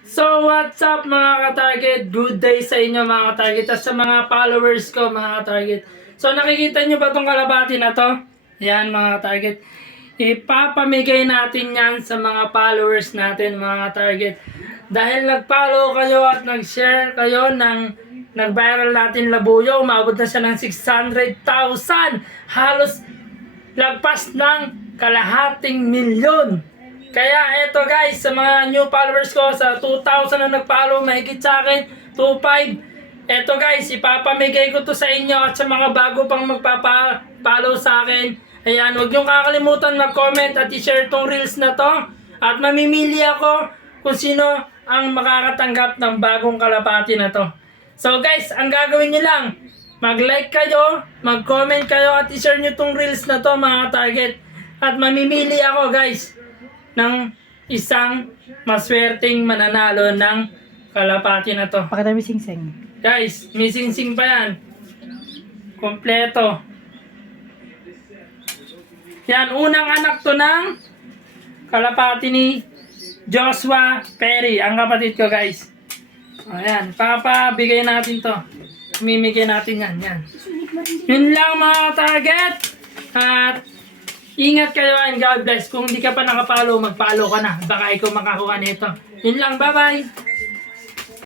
So, what's up mga ka-target? Good day sa inyo mga ka-target at sa mga followers ko mga ka-target. So, nakikita nyo ba itong kalabati na to? Yan mga ka-target. Ipapamigay natin yan sa mga followers natin mga ka-target. Dahil nag-follow kayo at nag-share kayo ng nag-viral natin labuyo, umabot na siya ng 600,000. Halos lagpas ng kalahating milyon. Kaya eto guys, sa mga new followers ko, sa 2,000 na nag-follow, mahigit sa akin, 2,500. Eto guys, ipapamigay ko to sa inyo at sa mga bago pang magpapa-follow sa akin. Ayan, huwag niyong kakalimutan mag-comment at i-share tong reels na to. At mamimili ako kung sino ang makakatanggap ng bagong kalapati na to. So guys, ang gagawin niyo lang, mag-like kayo, mag-comment kayo at i-share niyo tong reels na to mga target. At mamimili ako guys ng isang maswerteng mananalo ng kalapati na to. Pakita mo sing-sing. Guys, may sing-sing pa yan. Kompleto. Yan, unang anak to ng kalapati ni Joshua Perry, ang kapatid ko guys. Ayan, papabigay natin to. Mimigay natin yan, yan. Yun lang mga target. At ingat kayo and God bless. Kung hindi ka pa nakapalo, magpalo ka na. Baka ikaw makakuha nito. Yun lang, bye-bye.